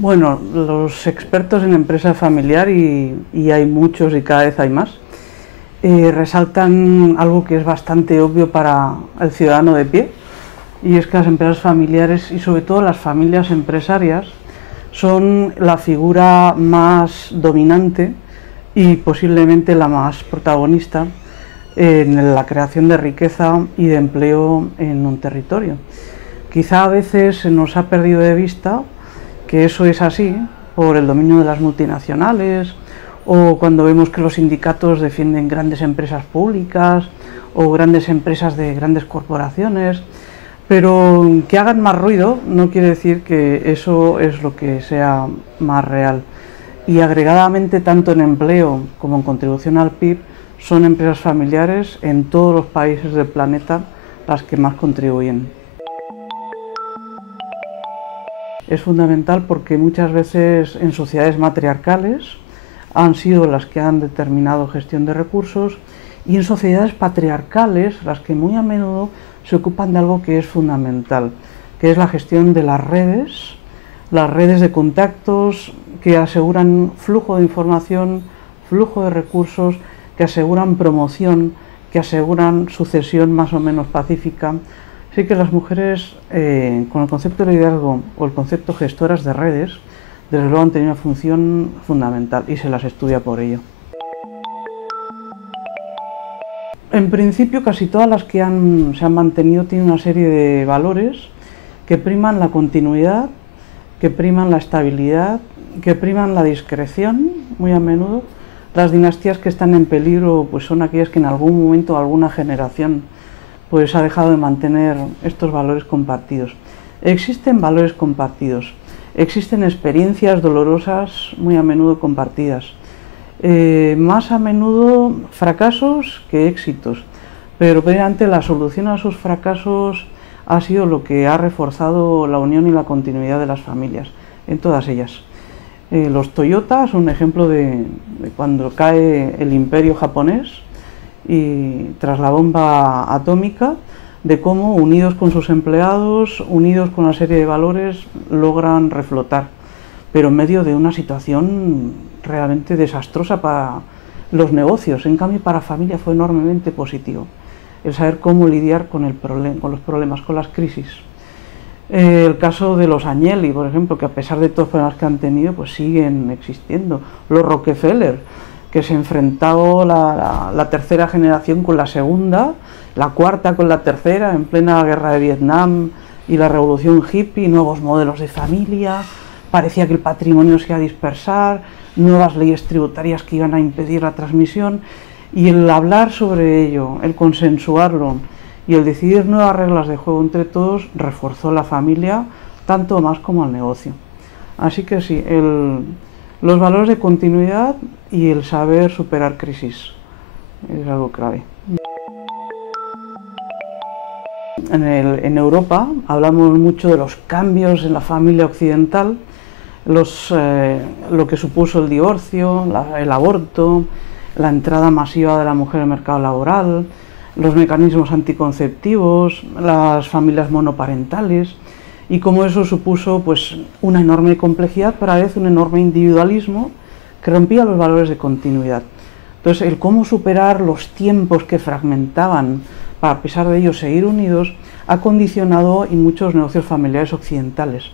Bueno, los expertos en empresa familiar, y hay muchos y cada vez hay más, resaltan algo que es bastante obvio para el ciudadano de pie, y es que las empresas familiares y sobre todo las familias empresarias son la figura más dominante y posiblemente la más protagonista en la creación de riqueza y de empleo en un territorio. Quizá a veces se nos ha perdido de vista que eso es así por el dominio de las multinacionales, o cuando vemos que los sindicatos defienden grandes empresas públicas o grandes empresas de grandes corporaciones, pero que hagan más ruido no quiere decir que eso es lo que sea más real. Y agregadamente, tanto en empleo como en contribución al PIB, son empresas familiares en todos los países del planeta las que más contribuyen. Es fundamental porque muchas veces en sociedades matriarcales han sido las que han determinado gestión de recursos, y en sociedades patriarcales las que muy a menudo se ocupan de algo que es fundamental, que es la gestión de las redes de contactos que aseguran flujo de información, flujo de recursos, que aseguran promoción, que aseguran sucesión más o menos pacífica. Así que las mujeres, con el concepto de liderazgo o el concepto gestoras de redes, desde luego han tenido una función fundamental y se las estudia por ello. En principio, casi todas las que se han mantenido tienen una serie de valores que priman la continuidad, que priman la estabilidad, que priman la discreción. Muy a menudo las dinastías que están en peligro pues son aquellas que en algún momento, alguna generación, pues ha dejado de mantener estos valores compartidos. Existen valores compartidos, existen experiencias dolorosas muy a menudo compartidas, más a menudo fracasos que éxitos, pero previamente la solución a esos fracasos ha sido lo que ha reforzado la unión y la continuidad de las familias, en todas ellas. Los Toyota son un ejemplo de cuando cae el imperio japonés y tras la bomba atómica, de cómo unidos con sus empleados, unidos con una serie de valores, logran reflotar, pero en medio de una situación realmente desastrosa para los negocios. En cambio, para la familia fue enormemente positivo el saber cómo lidiar con los problemas, con las crisis. El caso de los Agnelli, por ejemplo, que a pesar de todos los problemas que han tenido, pues siguen existiendo. Los Rockefeller, que se enfrentó la tercera generación con la segunda, la cuarta con la tercera, en plena guerra de Vietnam y la revolución hippie, nuevos modelos de familia, parecía que el patrimonio se iba a dispersar, nuevas leyes tributarias que iban a impedir la transmisión, y el hablar sobre ello, el consensuarlo y el decidir nuevas reglas de juego entre todos reforzó la familia tanto más como al negocio. Así que sí, los valores de continuidad y el saber superar crisis es algo clave. En Europa hablamos mucho de los cambios en la familia occidental, lo que supuso el divorcio, el aborto, la entrada masiva de la mujer al mercado laboral, los mecanismos anticonceptivos, las familias monoparentales, y cómo eso supuso pues una enorme complejidad, pero a la vez un enorme individualismo que rompía los valores de continuidad. Entonces, el cómo superar los tiempos que fragmentaban para, a pesar de ello, seguir unidos, ha condicionado en muchos negocios familiares occidentales.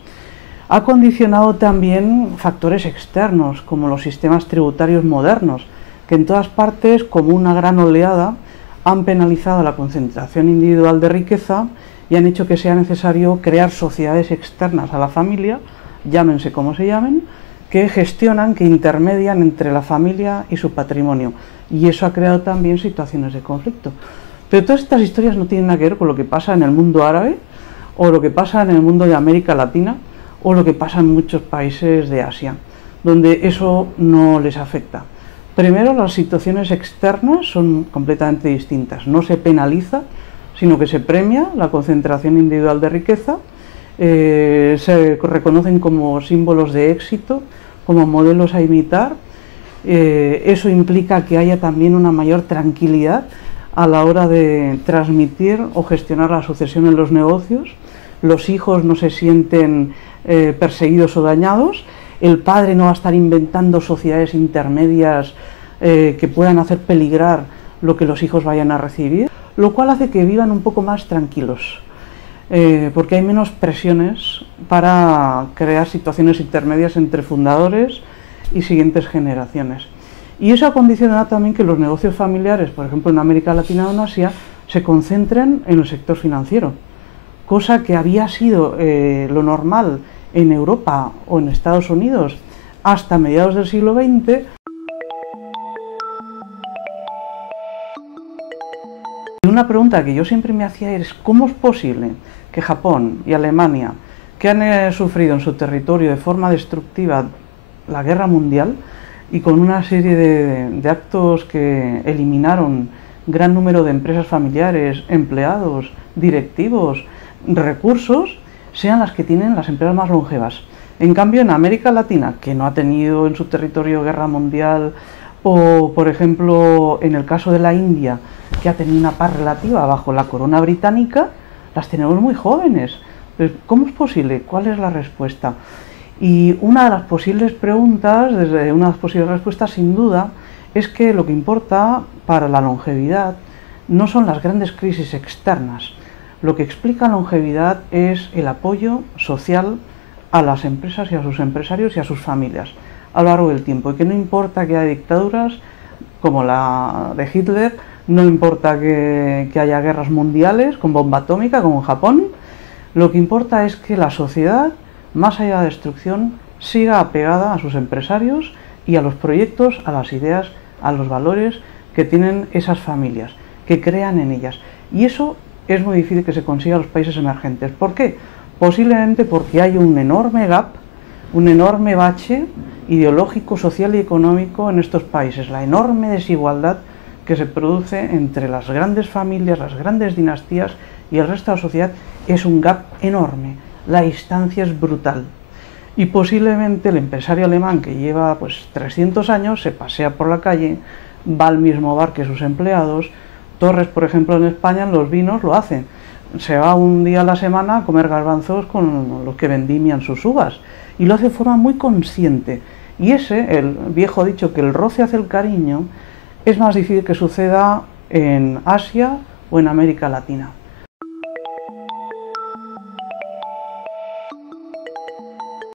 Ha condicionado también factores externos, como los sistemas tributarios modernos, que en todas partes, como una gran oleada, han penalizado la concentración individual de riqueza y han hecho que sea necesario crear sociedades externas a la familia, llámense como se llamen, que gestionan, que intermedian entre la familia y su patrimonio. Y eso ha creado también situaciones de conflicto. Pero todas estas historias no tienen nada que ver con lo que pasa en el mundo árabe, o lo que pasa en el mundo de América Latina, o lo que pasa en muchos países de Asia, donde eso no les afecta. Primero, las situaciones externas son completamente distintas. No se penaliza, sino que se premia la concentración individual de riqueza, se reconocen como símbolos de éxito, como modelos a imitar. Eso implica que haya también una mayor tranquilidad a la hora de transmitir o gestionar la sucesión en los negocios. Los hijos no se sienten perseguidos o dañados, el padre no va a estar inventando sociedades intermedias que puedan hacer peligrar lo que los hijos vayan a recibir, lo cual hace que vivan un poco más tranquilos, porque hay menos presiones para crear situaciones intermedias entre fundadores y siguientes generaciones. Y eso ha condicionado también que los negocios familiares, por ejemplo en América Latina o en Asia, se concentren en el sector financiero, cosa que había sido lo normal en Europa o en Estados Unidos hasta mediados del siglo XX. Y una pregunta que yo siempre me hacía es ¿cómo es posible que Japón y Alemania, que han sufrido en su territorio de forma destructiva la guerra mundial y con una serie de actos que eliminaron gran número de empresas familiares, empleados, directivos, recursos, sean las que tienen las empresas más longevas? En cambio, en América Latina, que no ha tenido en su territorio guerra mundial, o por ejemplo en el caso de la India, que ha tenido una paz relativa bajo la corona británica, las tenemos muy jóvenes. ¿Cómo es posible? ¿Cuál es la respuesta? Y una de las posibles preguntas, desde una de las posibles respuestas, sin duda, es que lo que importa para la longevidad no son las grandes crisis externas. Lo que explica longevidad es el apoyo social a las empresas y a sus empresarios y a sus familias a lo largo del tiempo, y que no importa que haya dictaduras como la de Hitler, no importa que haya guerras mundiales con bomba atómica como en Japón, lo que importa es que la sociedad, más allá de la destrucción, siga apegada a sus empresarios y a los proyectos, a las ideas, a los valores que tienen esas familias, que crean en ellas. Y eso es muy difícil que se consiga en los países emergentes. ¿Por qué? Posiblemente porque hay un enorme gap, un enorme bache ideológico, social y económico en estos países, la enorme desigualdad que se produce entre las grandes familias, las grandes dinastías y el resto de la sociedad es un gap enorme, la distancia es brutal. Y posiblemente el empresario alemán que lleva 300 años se pasea por la calle, va al mismo bar que sus empleados. Torres, por ejemplo, en España, en los vinos lo hacen. Se va un día a la semana a comer garbanzos con los que vendimian sus uvas, y lo hace de forma muy consciente. Y el viejo dicho que el roce hace el cariño, es más difícil que suceda en Asia o en América Latina.